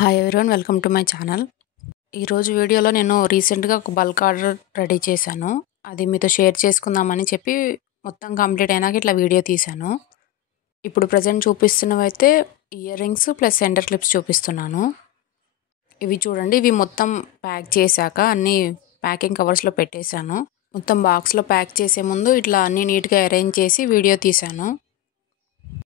Hi everyone, welcome to my channel. ఈరోజు వీడియోలో నేను రీసెంట్గా ఒక బల్క్ ఆర్డర్ రెడీ చేశాను. అది మీతో షేర్ చేసుకుందామని చెప్పి మొత్తం కంప్లీట్ అయినాక ఇట్లా వీడియో తీశాను. ఇప్పుడు ప్రజెంట్ చూపిస్తున్నవైతే ear rings plus centre clips చూపిస్తున్నాను. ఇవి చూడండి, ఇవి మొత్తం ప్యాక్ చేశాక అన్నీ ప్యాకింగ్ కవర్స్లో పెట్టేశాను. మొత్తం బాక్స్లో ప్యాక్ చేసే ముందు ఇట్లా అన్నీ నీట్గా అరేంజ్ చేసి వీడియో తీశాను.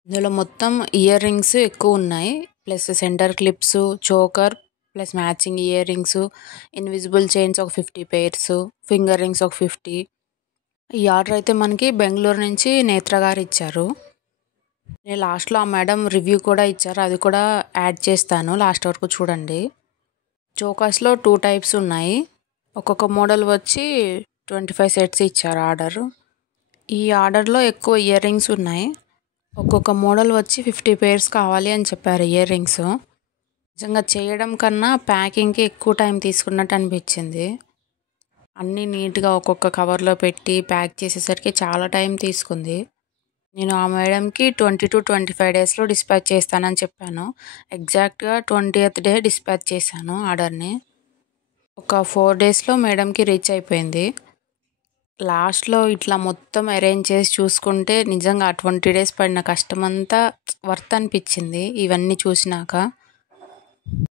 ఇందులో మొత్తం ఇయర్ రింగ్స్ ఎక్కువ ఉన్నాయి, plus centre clips, choker plus matching ear rings, invisible chains ఒక 50 పేర్స్, ఫింగర్ రింగ్స్ ఒక 50. ఈ ఆర్డర్ అయితే మనకి బెంగళూరు నుంచి నేత్ర గారు ఇచ్చారు. నేను లాస్ట్లో ఆ మేడం రివ్యూ కూడా ఇచ్చారు, అది కూడా యాడ్ చేస్తాను, లాస్ట్ వరకు చూడండి. చోకర్స్లో 2 టైప్స్ ఉన్నాయి. ఒక్కొక్క మోడల్ వచ్చి 25 సెట్స్ ఇచ్చారు ఆర్డర్. ఈ ఆర్డర్లో ఎక్కువ ఇయర్ రింగ్స్ ఉన్నాయి. ఒక్కొక్క మోడల్ వచ్చి 50 పేర్స్ కావాలి అని చెప్పారు ఇయర్ రింగ్స్. నిజంగా చేయడం కన్నా ప్యాకింగ్కి ఎక్కువ టైం తీసుకున్నట్టు అనిపించింది. అన్నీ నీట్గా ఒక్కొక్క కవర్లో పెట్టి ప్యాక్ చేసేసరికి చాలా టైం తీసుకుంది. నేను ఆ మేడంకి 20 to 25 డేస్లో డిస్పాచ్ చేస్తానని చెప్పాను. ఎగ్జాక్ట్గా 20th డే డిస్పాచ్ చేశాను ఆర్డర్ని. ఒక 4 డేస్లో మేడంకి రీచ్ అయిపోయింది. లాస్ట్లో ఇట్లా మొత్తం అరేంజ్ చేసి చూసుకుంటే నిజంగా 20 డేస్ పడిన కష్టమంతా వర్త్ అనిపించింది ఇవన్నీ చూసినాక.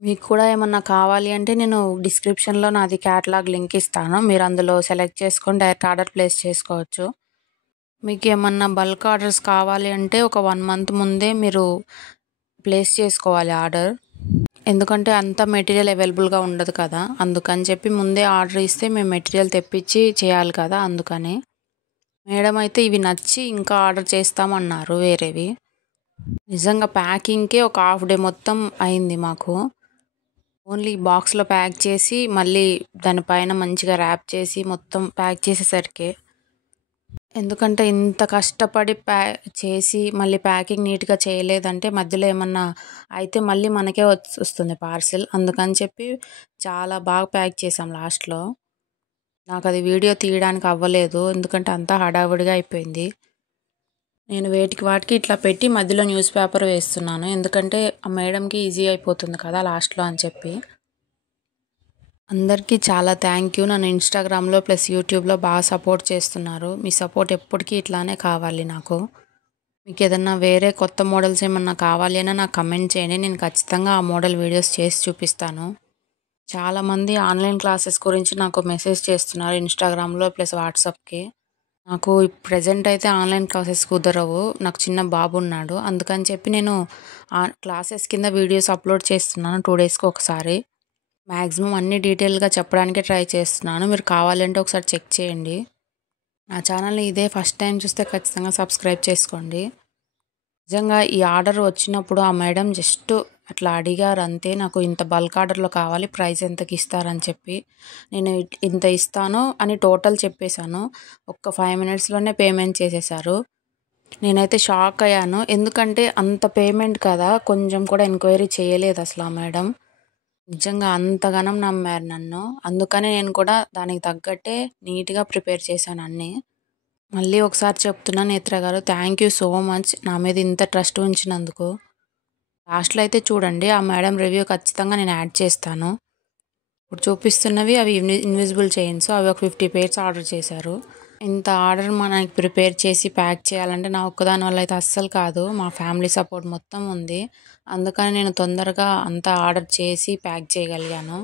మీకు కూడా ఏమన్నా కావాలి అంటే నేను డిస్క్రిప్షన్లో నాది క్యాటలాగ్ లింక్ ఇస్తాను, మీరు అందులో సెలెక్ట్ చేసుకొని డైరెక్ట్ ఆర్డర్ ప్లేస్ చేసుకోవచ్చు. మీకు ఏమన్నా బల్క్ ఆర్డర్స్ కావాలి అంటే ఒక 1 month ముందే మీరు ప్లేస్ చేసుకోవాలి ఆర్డర్. ఎందుకంటే అంత మెటీరియల్ అవైలబుల్గా ఉండదు కదా, అందుకని చెప్పి ముందే ఆర్డర్ ఇస్తే మేము మెటీరియల్ తెప్పించి చేయాలి కదా, అందుకని. మేడం అయితే ఇవి నచ్చి ఇంకా ఆర్డర్ చేస్తామన్నారు వేరేవి. నిజంగా ప్యాకింగ్కే ఒక హాఫ్ డే మొత్తం అయింది మాకు. ఓన్లీ బాక్స్లో ప్యాక్ చేసి మళ్ళీ దానిపైన మంచిగా ర్యాప్ చేసి మొత్తం ప్యాక్ చేసేసరికి. ఎందుకంటే ఇంత కష్టపడి చేసి మళ్ళీ ప్యాకింగ్ నీట్గా చేయలేదంటే మధ్యలో ఏమన్నా అయితే మళ్ళీ మనకే వస్తుంది పార్సిల్. అందుకని చెప్పి చాలా బాగా ప్యాక్ చేసాం లాస్ట్లో. నాకు అది వీడియో తీయడానికి అవ్వలేదు, ఎందుకంటే అంతా హడావుడిగా అయిపోయింది. నేను వాటికి ఇట్లా పెట్టి మధ్యలో న్యూస్ పేపర్ వేస్తున్నాను, ఎందుకంటే ఆ మేడంకి ఈజీ అయిపోతుంది కదా లాస్ట్లో అని చెప్పి. అందరికీ చాలా థ్యాంక్ యూ. నన్ను ఇన్స్టాగ్రామ్లో ప్లస్ యూట్యూబ్లో బాగా సపోర్ట్ చేస్తున్నారు. మీ సపోర్ట్ ఎప్పటికీ ఇట్లానే కావాలి నాకు. మీకు ఏదన్నా వేరే కొత్త మోడల్స్ ఏమన్నా కావాలి అయినా నాకు కమెంట్ చేయండి, నేను ఖచ్చితంగా ఆ మోడల్ వీడియోస్ చేసి చూపిస్తాను. చాలామంది ఆన్లైన్ క్లాసెస్ గురించి నాకు మెసేజ్ చేస్తున్నారు ఇన్స్టాగ్రామ్లో ప్లస్ వాట్సాప్కి. నాకు ప్రజెంట్ అయితే ఆన్లైన్ క్లాసెస్ కుదరవు, నాకు చిన్న బాబు ఉన్నాడు, అందుకని చెప్పి నేను క్లాసెస్ కింద వీడియోస్ అప్లోడ్ చేస్తున్నాను 2 డేస్కి ఒకసారి. మ్యాక్సిమం అన్ని డీటెయిల్గా చెప్పడానికి ట్రై చేస్తున్నాను, మీరు కావాలంటే ఒకసారి చెక్ చేయండి. నా ఛానల్ని ఇదే ఫస్ట్ టైం చూస్తే ఖచ్చితంగా సబ్స్క్రైబ్ చేసుకోండి. నిజంగా ఈ ఆర్డర్ వచ్చినప్పుడు ఆ మేడం జస్ట్ అట్లా అడిగారు అంతే, నాకు ఇంత బల్క్ ఆర్డర్లో కావాలి, ప్రైస్ ఎంతకి ఇస్తారని చెప్పి. నేను ఇంత ఇస్తాను అని టోటల్ చెప్పేశాను. ఒక్క 5 minutesలోనే పేమెంట్ చేసేసారు. నేనైతే షాక్ అయ్యాను, ఎందుకంటే అంత పేమెంట్ కదా, కొంచెం కూడా ఎంక్వైరీ చేయలేదు అసలు ఆ మేడం. నిజంగా అంతగానం నమ్మారు నన్ను, అందుకని నేను కూడా దానికి తగ్గట్టే నీట్గా ప్రిపేర్ చేశాను అన్నీ. మళ్ళీ ఒకసారి చెప్తున్నా నేత్ర గారు, థ్యాంక్ యూ సో మచ్ నా మీద ఇంత ట్రస్ట్ ఉంచినందుకు. లాస్ట్లో అయితే చూడండి, ఆ మేడం రివ్యూ ఖచ్చితంగా నేను యాడ్ చేస్తాను. ఇప్పుడు చూపిస్తున్నవి అవి ఇన్విజిబుల్ చైన్స్, అవి ఒక 50 పేర్స్ ఆర్డర్ చేశారు. ఇంత ఆర్డర్ మనకి ప్రిపేర్ చేసి ప్యాక్ చేయాలంటే నా ఒక్కదాని వల్ల అయితే అస్సలు కాదు, మా ఫ్యామిలీ సపోర్ట్ మొత్తం ఉంది, అందుకని నేను తొందరగా అంతా ఆర్డర్ చేసి ప్యాక్ చేయగలిగాను.